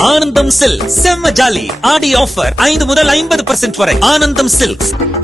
ஆனந்தம் சில்க் செம்ம ஜாலி ஆடி ஆஃபர் 5 முதல் 50% வரை. ஆனந்தம் சில்க்ஸ்.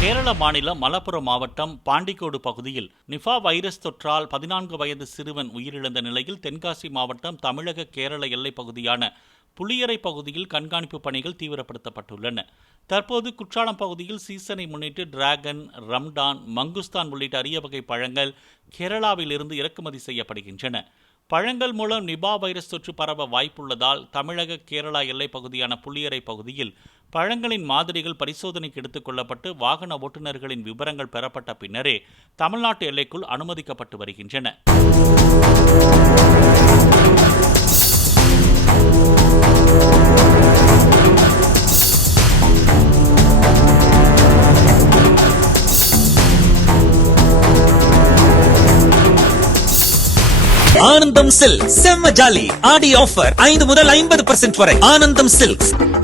கேரள மாநிலம் மலப்புரம் மாவட்டம் பாண்டிக்கோடு பகுதியில் நிஃபா வைரஸ் தொற்றால் 14 வயது சிறுவன் உயிரிழந்த நிலையில் தென்காசி மாவட்டம் தமிழக கேரள எல்லைப் பகுதியான புளியரை பகுதியில் கண்காணிப்பு பணிகள் தீவிரப்படுத்தப்பட்டுள்ளன. தற்போது குற்றாலம் பகுதியில் சீசனை முன்னிட்டு டிராகன், ரம்டான், மங்குஸ்தான் உள்ளிட்ட அரிய வகை பழங்கள் கேரளாவில் இருந்து இறக்குமதி செய்யப்படுகின்றன. பழங்கள் மூலம் நிபா வைரஸ் தொற்று பரவ வாய்ப்புள்ளதால் தமிழக கேரளா எல்லைப் பகுதியான புளியரை பகுதியில் பழங்களின் மாதிரிகள் பரிசோதனைக்கு எடுத்துக் கொள்ளப்பட்டு வாகன ஓட்டுநர்களின் விவரங்கள் பெறப்பட்ட பின்னரே தமிழ்நாட்டு எல்லைக்குள் அனுமதிக்கப்பட்டு வருகின்றன. ஆனந்தம் சில்க் செம்ம ஜாலி ஆடி ஆஃபர் 5 முதல் 50% வரை. ஆனந்தம் சில்க்ஸ்.